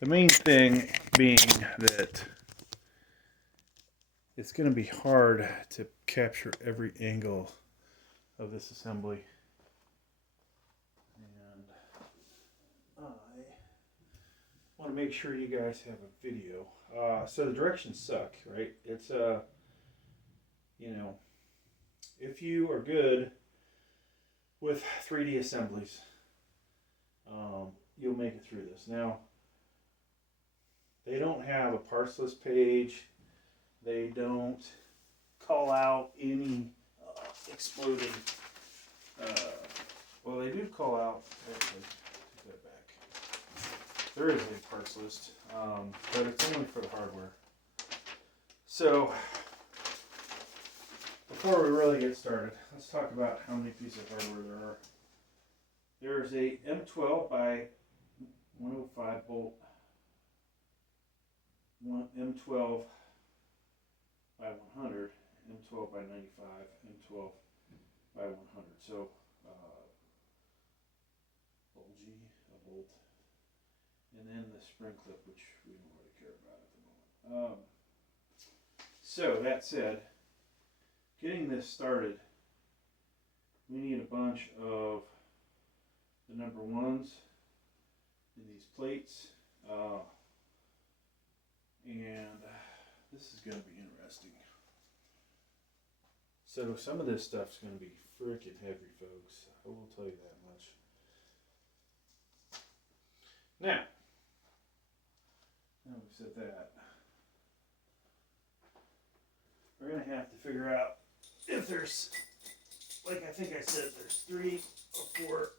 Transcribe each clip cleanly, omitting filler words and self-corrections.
The main thing being that it's going to be hard to capture every angle of this assembly. And I want to make sure you guys have a video. So the directions suck, right? It's, you know, if you are good with 3D assemblies, you'll make it through this. Now, they don't have a parts list page. They don't call out any exploded. Well, they do call out. Actually, take that back. There is a parts list, but it's only for the hardware. So, before we really get started, let's talk about how many pieces of hardware there are. There's a M12 by 105 bolt, M12 by 100, M12 by 95, M12 by 100. So, bulgy, a bolt, and then the spring clip, which we don't really care about at the moment. So, that said, getting this started, we need a bunch of the number ones in these plates, and this is going to be interesting. So some of this stuff's going to be freaking heavy, folks. I will tell you that much. Now we've said that, we're going to have to figure out if there's, like I think I said, there's 3 or 4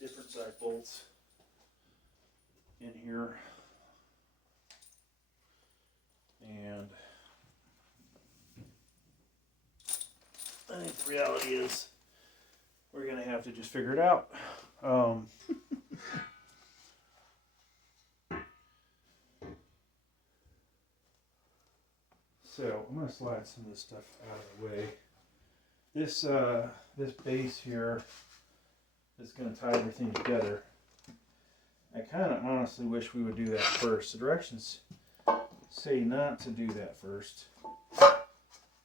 different side bolts in here. And I think the reality is we're going to have to just figure it out. So I'm going to slide some of this stuff out of the way. This base here is going to tie everything together. I kind of honestly wish we would do that first. The directions say not to do that first,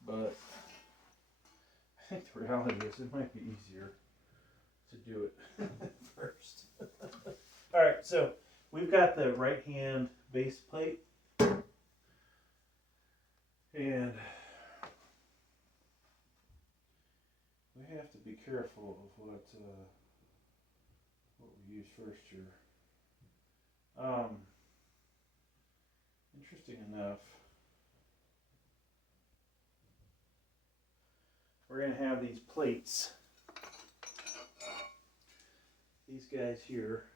but I think the reality is it might be easier to do it first. Alright, so we've got the right hand base plate, and we have to be careful of what we use first here. Interesting enough, we're going to have these plates, these guys here,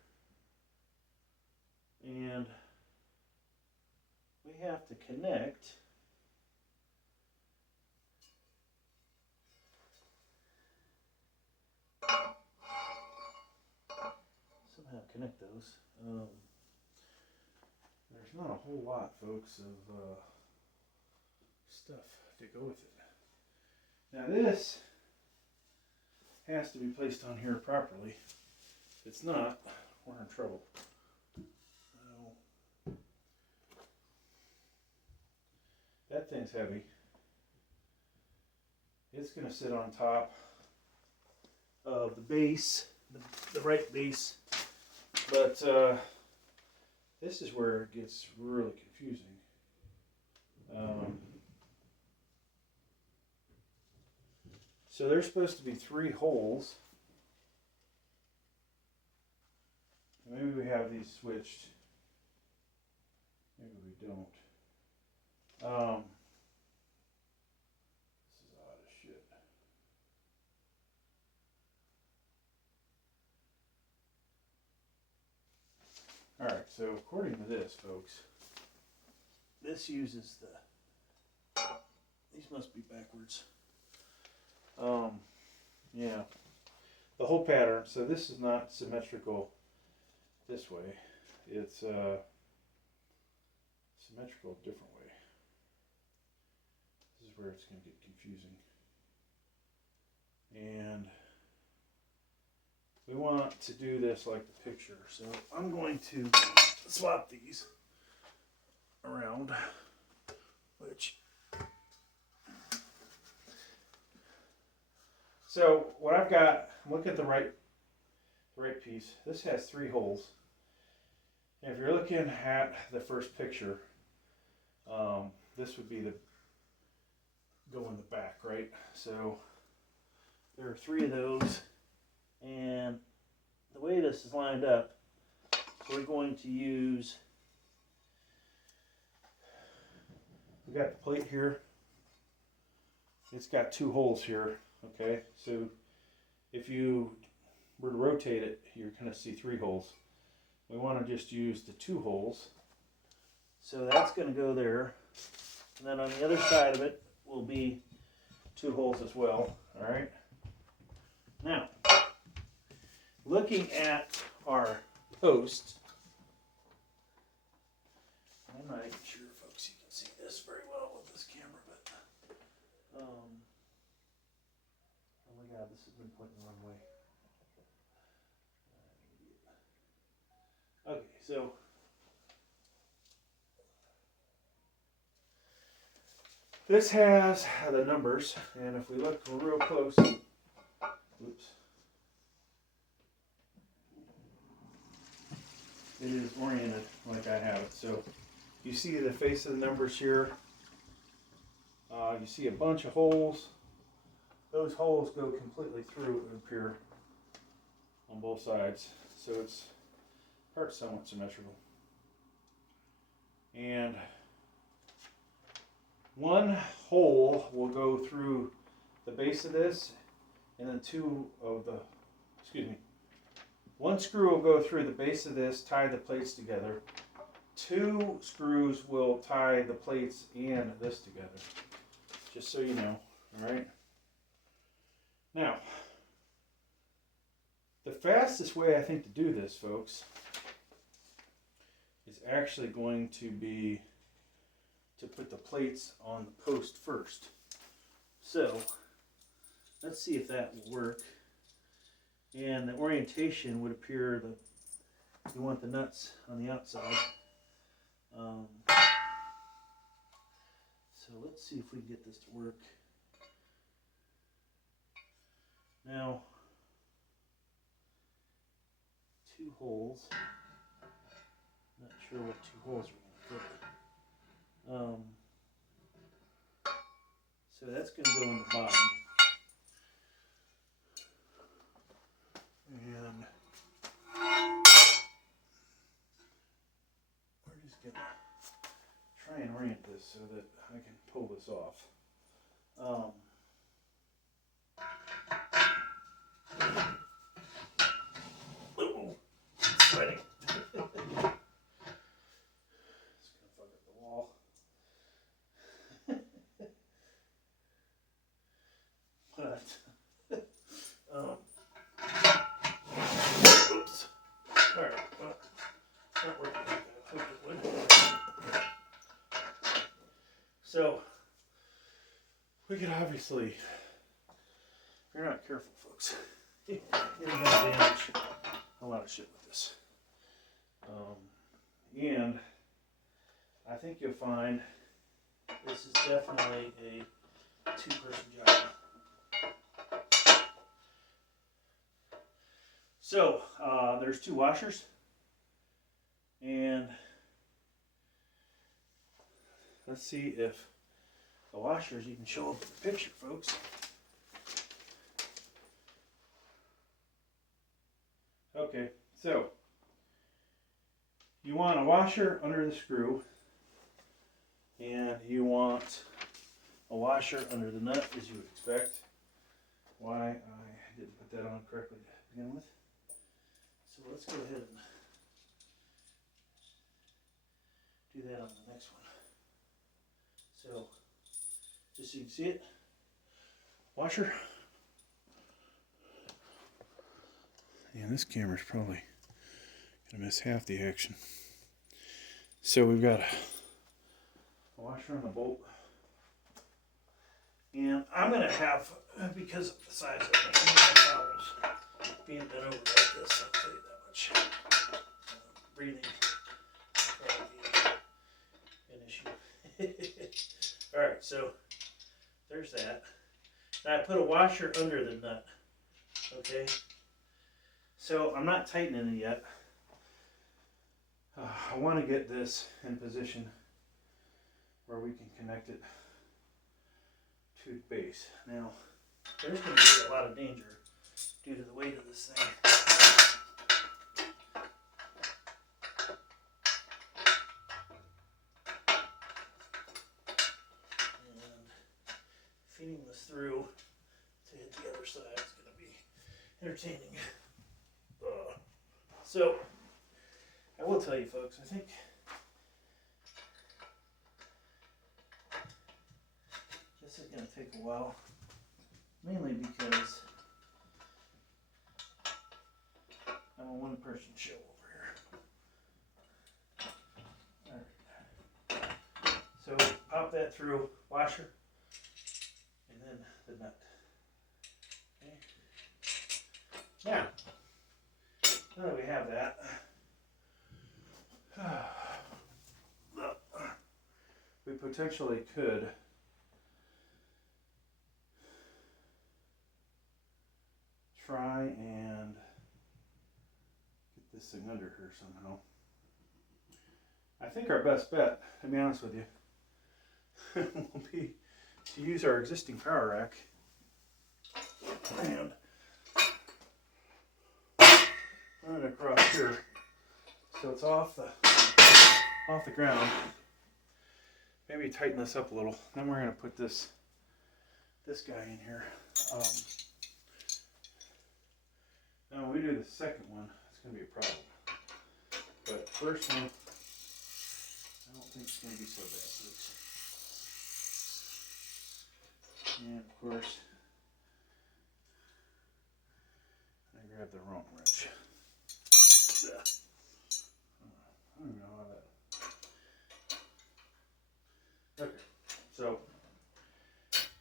and we have to connect those. There's not a whole lot, folks, of stuff to go with it. Now this has to be placed on here properly. If it's not, we're in trouble. That thing's heavy. It's going to sit on top of the base, the right base, but this is where it gets really confusing. So there's supposed to be 3 holes. Maybe we have these switched. Maybe we don't. This is odd as shit. Alright, so according to this, folks, this uses these must be backwards. Yeah, the whole pattern, so this is not symmetrical this way, it's symmetrical a different way. This is where it's going to get confusing. And we want to do this like the picture, so I'm going to swap these around, which, so what I've got, look at the right piece. This has 3 holes. And if you're looking at the first picture, this would be the go in the back, right? So there are 3 of those, and the way this is lined up, we're going to use, we got the plate here. It's got 2 holes here, okay? So if you were to rotate it, you're going to see 3 holes. We want to just use the 2 holes. So that's going to go there. And then on the other side of it will be 2 holes as well, all right? Now, looking at our post, I'm not even sure, folks, you can see this very well with this camera, but oh my God, this has been pointing the wrong way. Okay, so this has the numbers, and if we look real close, oops, it is oriented like I have it. So you see the face of the numbers here. You see a bunch of holes. Those holes go completely through, it would appear, on both sides. So it's part's somewhat symmetrical. And one hole will go through the base of this, and then one screw will go through the base of this, tie the plates together. 2 screws will tie the plates and this together, just so you know, all right? Now, the fastest way I think to do this, folks, is actually going to be to put the plates on the post first. So, let's see if that will work. And the orientation would appear that you want the nuts on the outside. So let's see if we can get this to work. Now, 2 holes. Not sure what 2 holes we're going to put. So that's going to go in the bottom. And we're just going to try and orient this so that I can pull this off. Ooh, sweating. It's going to fuck up the wall. But, oops. Alright, well, it's not working like I hoped it would. So, we could obviously, if you're not careful, folks, you're going to damage a lot of shit with this. And I think you'll find this is definitely a 2-person job. So, there's 2 washers, and let's see if the washers even show up in the picture, folks. Okay, so you want a washer under the screw, and you want a washer under the nut, as you would expect. Why I didn't put that on correctly to begin with. So let's go ahead and do that on the next one. So, just so you can see it, washer. And this camera's probably gonna miss half the action. So we've got a washer on the bolt. And I'm gonna have, because of the size of it, I'm gonna have towels being bent over like this, I'll tell you that much. Breathing so there's that. Now I put a washer under the nut. Okay, so I'm not tightening it yet. I want to get this in position where we can connect it to the base. Now, there's going to be a lot of danger due to the weight of this thing. And feeding this through to hit the other side is going to be entertaining. So, I will tell you folks, I think this is going to take a while, mainly because I'm a one-person show over here. Alright. So, pop that through, washer, and then the nut. Okay. Now that we have that, we potentially could try and get this thing under here somehow. I think our best bet, to be honest with you, will be to use our existing power rack and run it across here so it's off the ground. Maybe tighten this up a little. Then we're going to put this guy in here. Now when we do the second one, it's going to be a problem. But first one, I don't think it's going to be so bad, folks. And of course, I grabbed the wrong wrench. I don't even know how that. Okay, so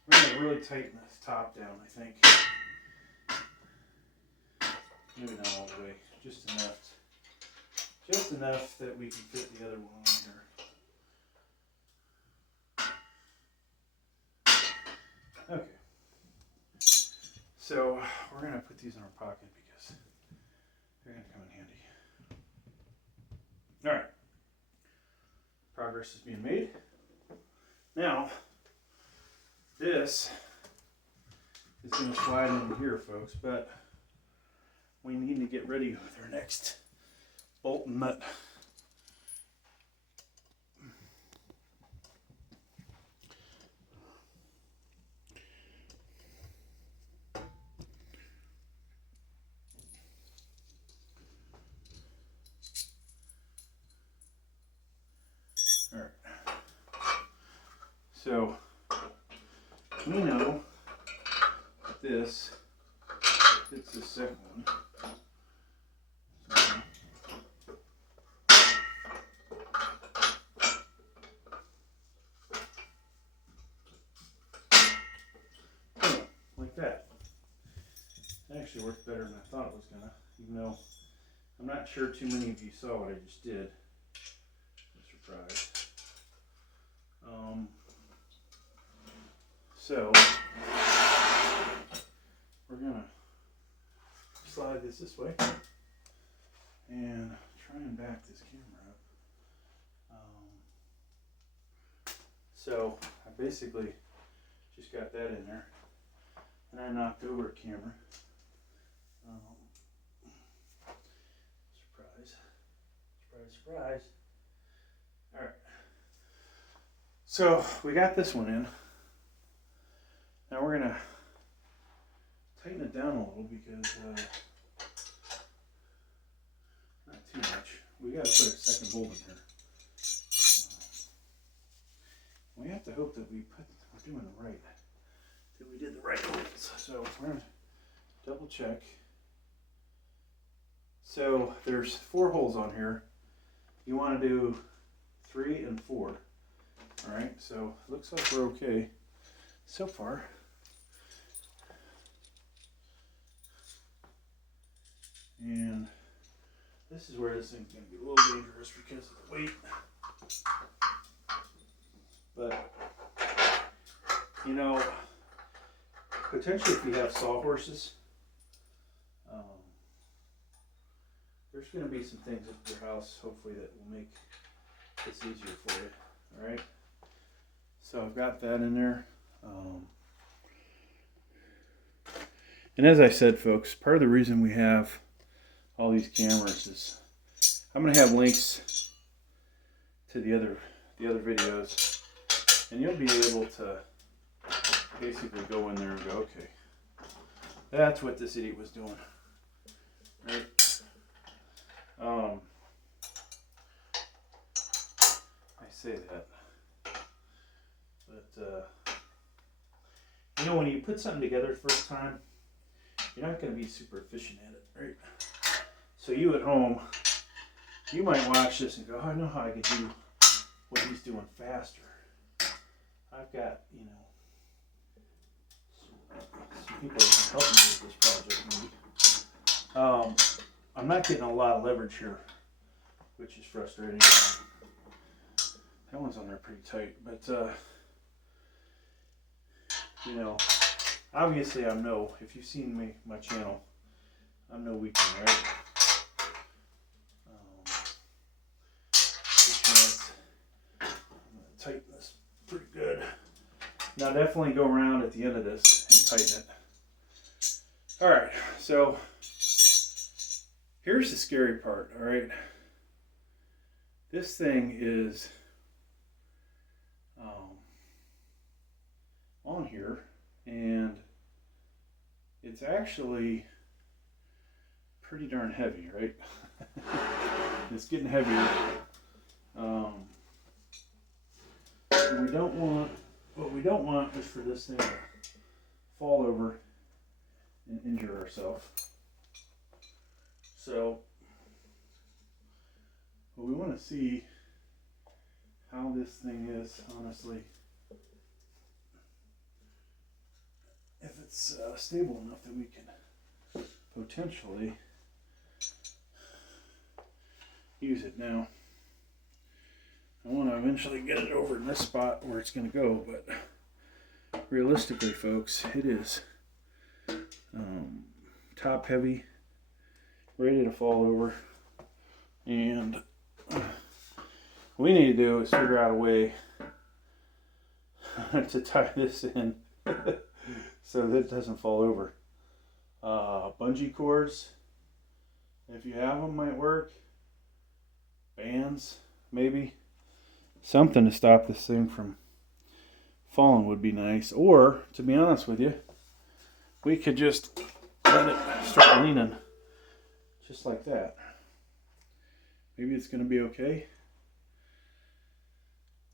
we're going to really tighten this top down, I think. Maybe not all the way, just enough that we can fit the other one on here. Okay, so we're going to put these in our pocket because they're going to come in handy. Alright, progress is being made. Now, this is going to slide in here, folks, but we need to get ready with our next bolt and nut. All right. So we know this fits the second one. Like that. It actually worked better than I thought it was gonna, even though I'm not sure too many of you saw what I just did. Surprise. So we're gonna slide this way and try and back this camera up. So I basically just got that in there, and I knocked over a camera. Surprise, surprise, surprise. All right. So we got this one in. Now we're gonna tighten it down a little because not too much. We gotta put a second bolt in here. We have to hope that we're doing it right. That we did the right bolts. So we're gonna double check. So there's 4 holes on here. You want to do 3 and 4. All right. So looks like we're okay so far. And this is where this thing's going to be a little dangerous because of the weight. But potentially if you have sawhorses, there's going to be some things at your house, hopefully, that will make this easier for you. All right. So I've got that in there. And as I said, folks, part of the reason we have all these cameras is I'm going to have links to the other videos, and you'll be able to basically go in there and go, okay, that's what this idiot was doing, right? I say that, but you know, when you put something together the first time, you're not going to be super efficient at it, right? So you at home, you might watch this and go, oh, I know how I could do what he's doing faster. I've got, you know, some people that can help me with this project, maybe. I'm not getting a lot of leverage here, which is frustrating. That one's on there pretty tight, but you know, obviously I'm no, if you've seen my channel, I'm no weakling, right? I'm going to tighten this pretty good. Now definitely go around at the end of this and tighten it. Alright, so here's the scary part, alright? This thing is on here, and it's actually pretty darn heavy, right? It's getting heavier. What we don't want is for this thing to fall over and injure ourselves. So we want to see how this thing is, honestly, if it's stable enough that we can potentially use it. Now, I want to eventually get it over in this spot where it's going to go, but realistically, folks, it is top heavy, ready to fall over, and what we need to do is figure out a way to tie this in so that it doesn't fall over. Bungee cords, if you have them, might work. Bands, maybe. Something to stop this thing from falling would be nice. Or, to be honest with you, we could just let it start leaning just like that. Maybe it's going to be okay.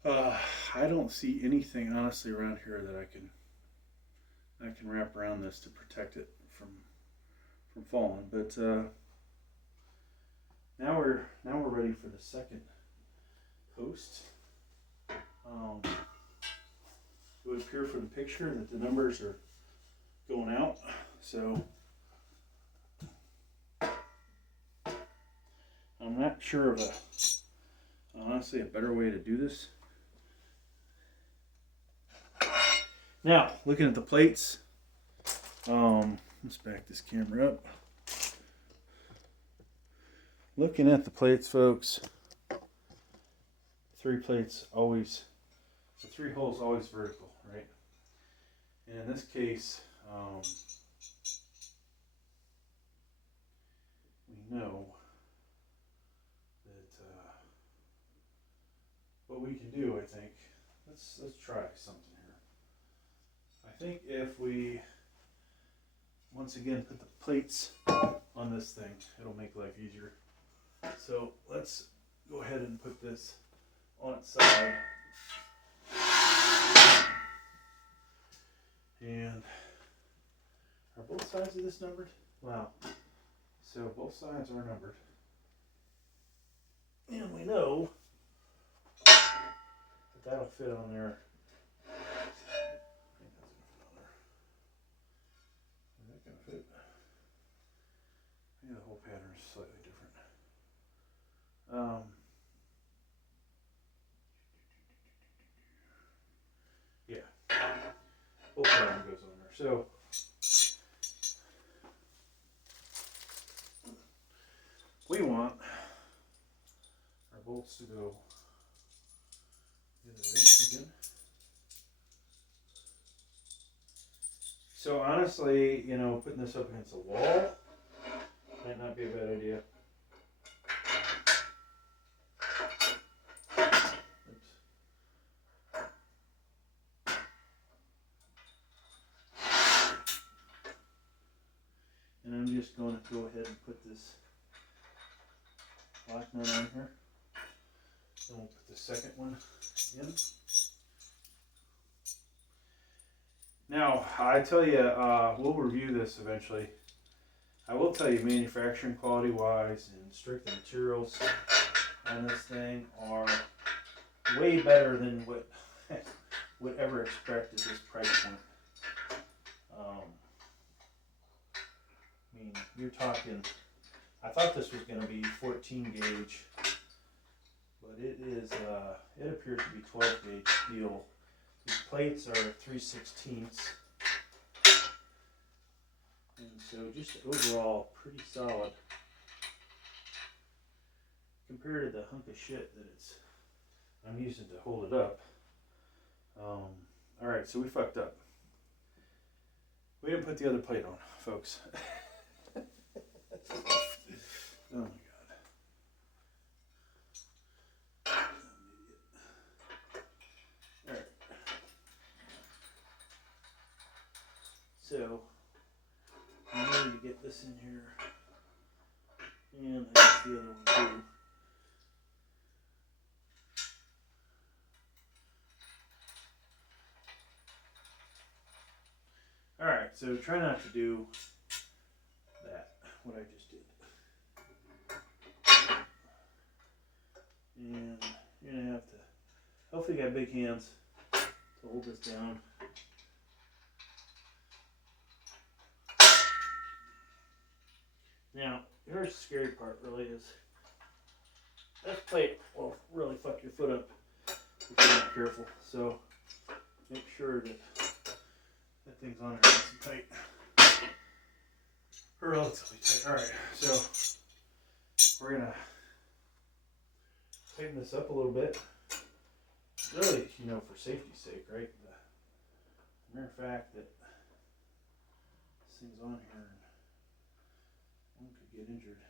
I don't see anything, honestly, around here that I can wrap around this to protect it from falling. But now we're ready for the second post. It would appear from the picture that the numbers are going out, so I'm not sure of honestly a better way to do this. Now, looking at the plates, let's back this camera up. Looking at the plates, folks, 3 plates always, the 3 holes always vertical, right? And in this case, we know that what we can do, I think, let's try something here. I think if we once again put the plates on this thing, it'll make life easier. So let's go ahead and put this on its side. And are both sides of this numbered? Wow. So both sides are numbered. And we know that that'll fit on there. Is that going to fit? Yeah, the whole pattern is slightly different. Yeah, whole pattern goes on there. So bolts to go the other way again. So honestly, you know, putting this up against a wall might not be a bad idea. Oops. And I'm just going to go ahead and put this lock nut on here. Then we'll put the second one in. Now, I tell you, we'll review this eventually. I will tell you, manufacturing quality wise and strength of materials on this thing are way better than what would ever expect at this price point. I mean, you're talking, I thought this was going to be 14 gauge, but it is, it appears to be 12 gauge steel. These plates are 3/16, and so just overall pretty solid compared to the hunk of shit that I'm using to hold it up. Alright, so we fucked up. We didn't put the other plate on, folks. Oh my god. Alright. So, I need to get this in here. And I guess the other one too. Alright, so try not to do that, what I just did. And you're going to have to, hopefully you got big hands to hold this down. Now, here's the scary part really is, this plate will really fuck your foot up if you're not careful. So, make sure that that thing's on there nice and tight. Or relatively tight. Alright, so we're going to tighten this up a little bit. Really, you know, for safety's sake, right? The mere fact that this thing's on here and one could get injured.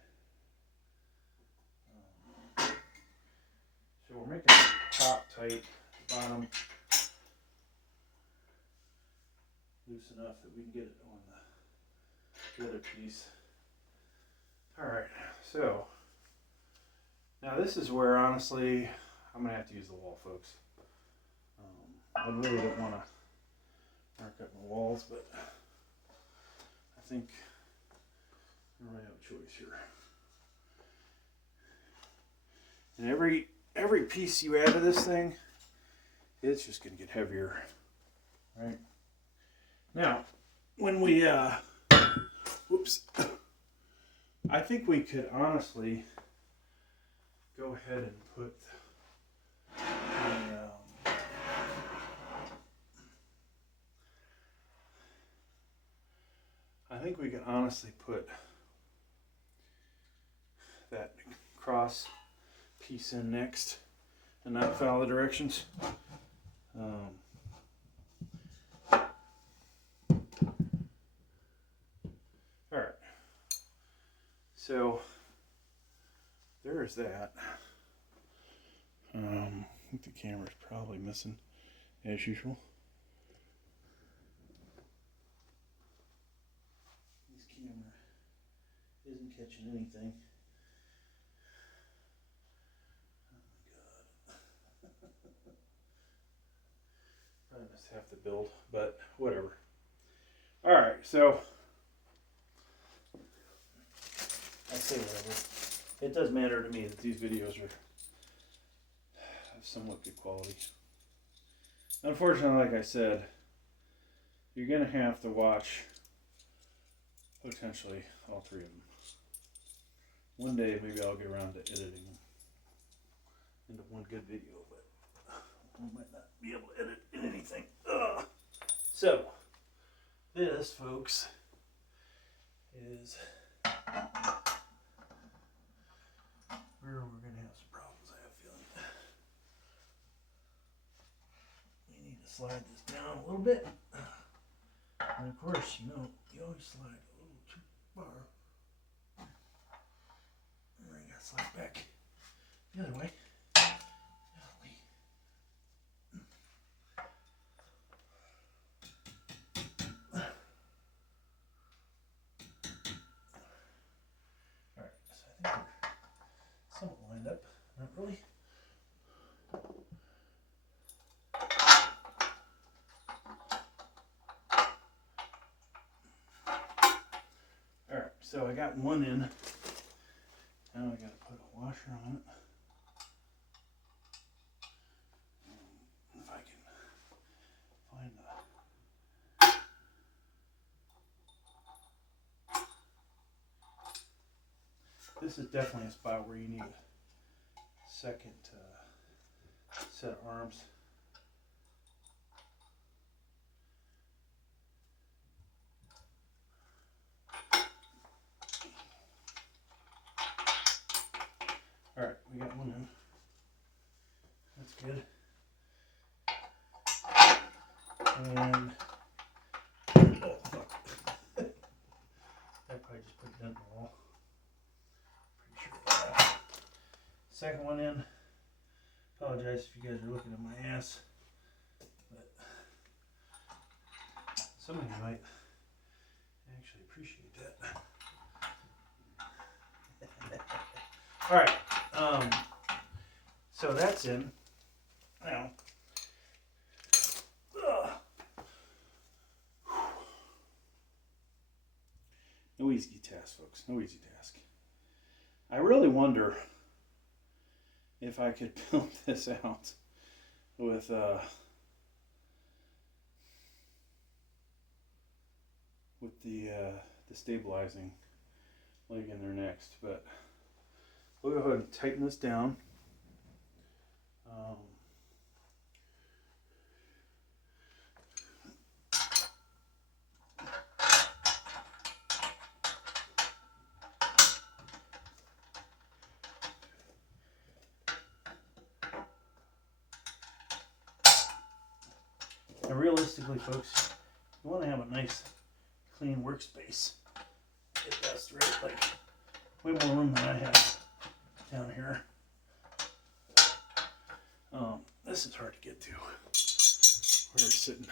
So we're making the top tight, the bottom loose enough that we can get it on the other piece. Alright, so now this is where honestly I'm going to have to use the wall, folks. I really don't want to mark up my walls, but I think I really have a choice here. And every piece you add to this thing, it's just going to get heavier, right? Now, when we, whoops, I think we could honestly go ahead and put that cross piece in next and not follow the directions. Alright, so there's that. I think the camera's probably missing as usual. This camera isn't catching anything. Probably missed half the build, but whatever. Alright, so I say whatever. It does matter to me that these videos are of somewhat good quality. Unfortunately, like I said, you're going to have to watch potentially all three of them. One day maybe I'll get around to editing them into one good video, but I might not be able to edit anything. Ugh. So, this, folks, is where we're going to have some problems, I have slide this down a little bit. And of course, you know, you always slide a little too far. And then you gotta slide back the other way. Alright, so I think we're somewhat lined up. Not really. Alright, so I got one in. Now I gotta put a washer on it. If I can find the... This is definitely a spot where you need a second set of arms. Alright, we got one in. That's good. And oh fuck. That probably just put a dent in the wall. Pretty sure of that. Second one in. Apologize if you guys are looking at my ass. But some of you might actually appreciate that. Alright. So that's in. Now, no easy task, folks. No easy task. I really wonder if I could build this out with the stabilizing leg in there next, but we'll go ahead and tighten this down. And realistically, folks, you want to have a nice, clean workspace. Get best, right? Like, way more room than I have down here. This is hard to get to. Where it's sitting.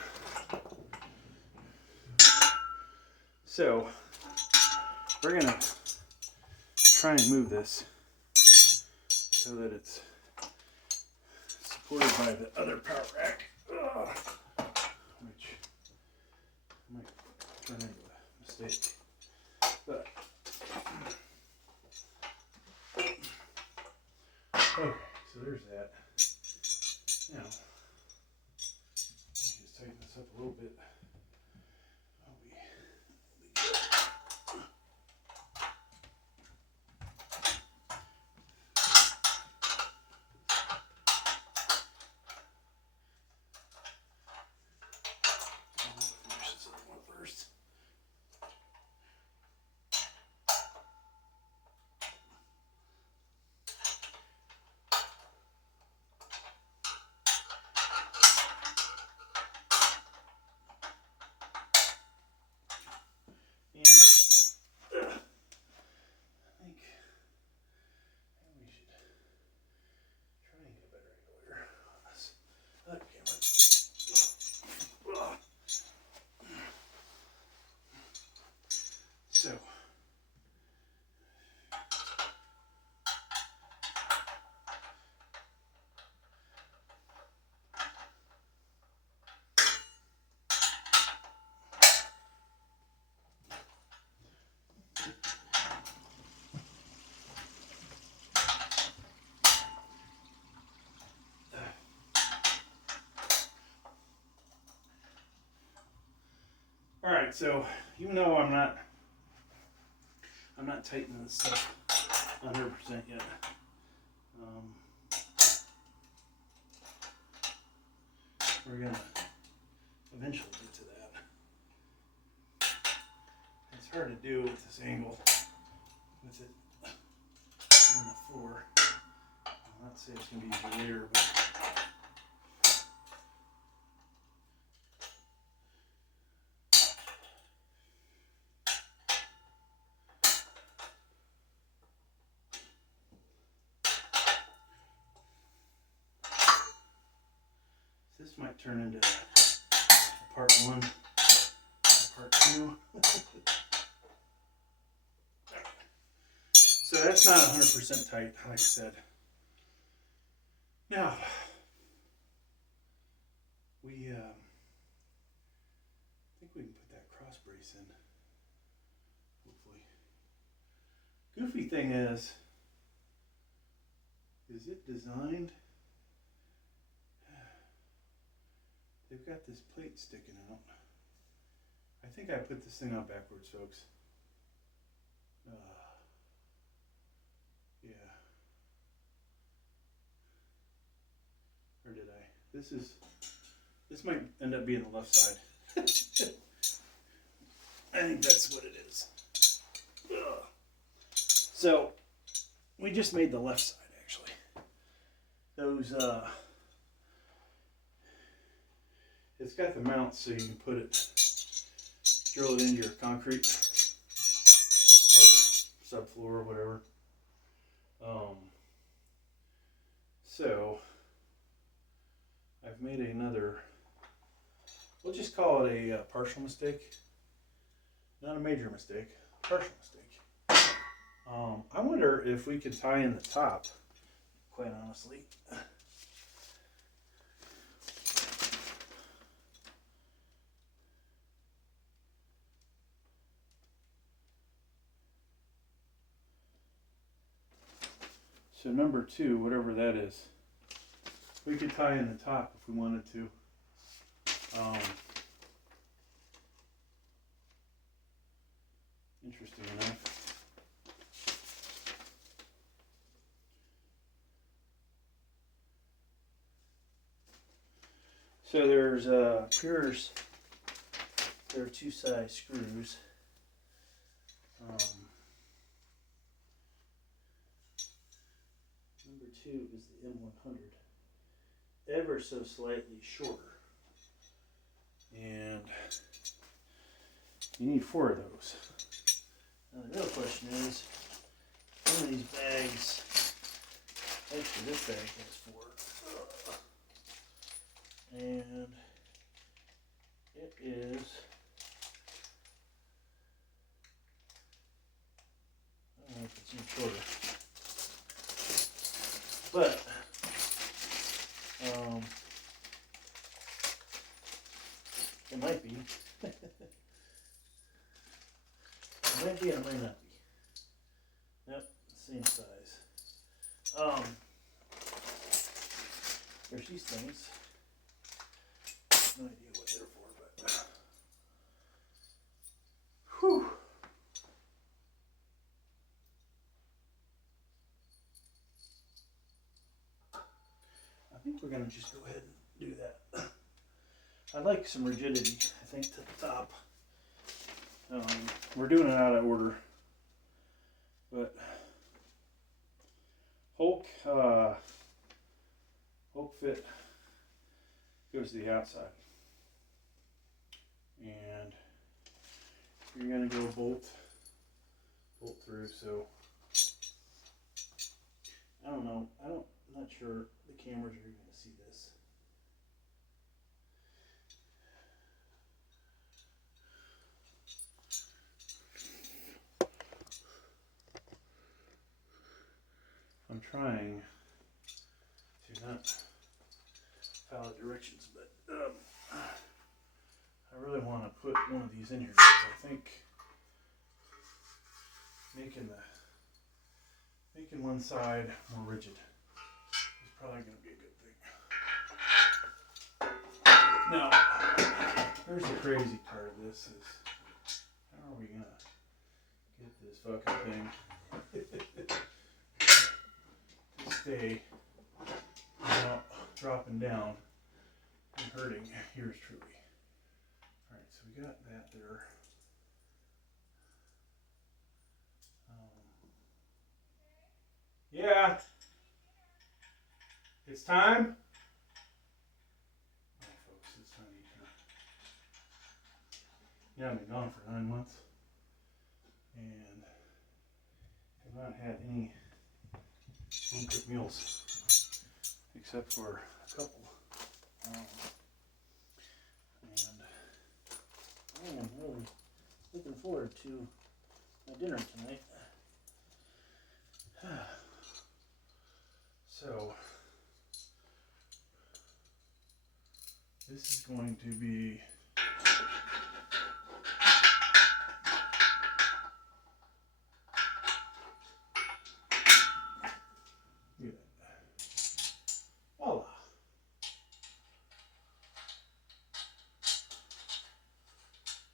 So, we're gonna try and move this so that it's supported by the other power rack, which might turn into a mistake. But okay, so there's that. Now, just tighten this up a little bit. So, all right, so even though I'm not tightening this stuff 100% yet. We're gonna eventually get to that. It's hard to do with this angle, with it on the floor. I'll not say it's gonna be easy later, but This might turn into a part 1, a part 2. So that's not 100% tight, like I said. Now, I think we can put that cross brace in, hopefully. Goofy thing is it designed? They've got this plate sticking out. I think I put this thing on backwards, folks. Yeah. Or did I? This might end up being the left side. I think that's what it is. Ugh. So we just made the left side, actually. Those it's got the mount so you can put it, drill it into your concrete or subfloor or whatever. So I've made another, we'll just call it a partial mistake. Not a major mistake, partial mistake. I wonder if we could tie in the top, quite honestly. So number 2, whatever that is, we could tie in the top if we wanted to. Interesting enough. So there's Pures, there are 2 size screws. Number 2 is the M100, ever so slightly shorter. And you need 4 of those. Now the real question is, some of these bags, actually this bag has 4. And it is, I don't know if it's even shorter. But it might be. It might be and it might not be. Yep, same size. There's these things. No idea what they're for, but whew. I think we're gonna just go ahead and do that. I like some rigidity, I think, to the top. We're doing it out of order, but HULKFIT goes to the outside, and you're gonna go bolt through. So I don't know. I'm not sure the cameras are even gonna see this. I'm trying to not follow directions, but I really want to put one of these in here because I think making one side more rigid is probably going to be a good thing. Now, here's the crazy part of this is, how are we going to get this fucking thing to stay without dropping down and hurting yours truly. Alright, so we got that there. Yeah. It's time. Alright, folks, it's time to eat dinner. Yeah, I've been gone for 9 months. And have not had any home cooked meals except for a couple. I am really looking forward to my dinner tonight. So, this is going to be voila.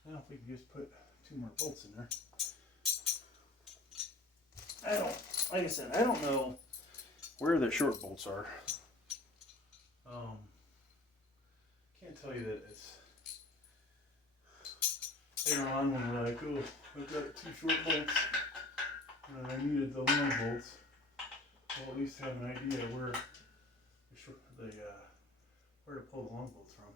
Now if we can just put 2 more bolts in there. Like I said, I don't know where the short bolts are. Can't tell you that it's later on when we're like, oh, I've got 2 short bolts and I needed the long bolts. I'll at least have an idea where where to pull the long bolts from.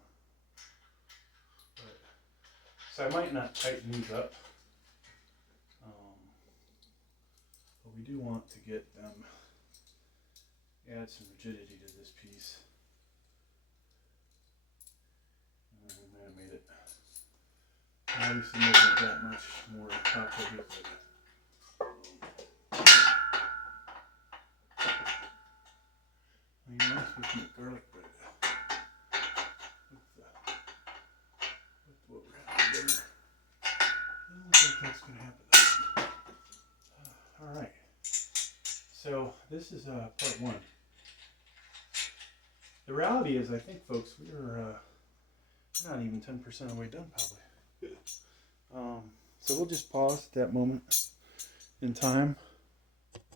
So I might not tighten these up, but we do want to get them, add some rigidity to this piece. And I made it, obviously making it that much more top heavy, but you know, we can make garlic bread with what we're having there. I don't think that's going to happen. Alright, so this is part 1. The reality is, I think, folks, we're not even 10% of the way done, probably. So we'll just pause at that moment in time.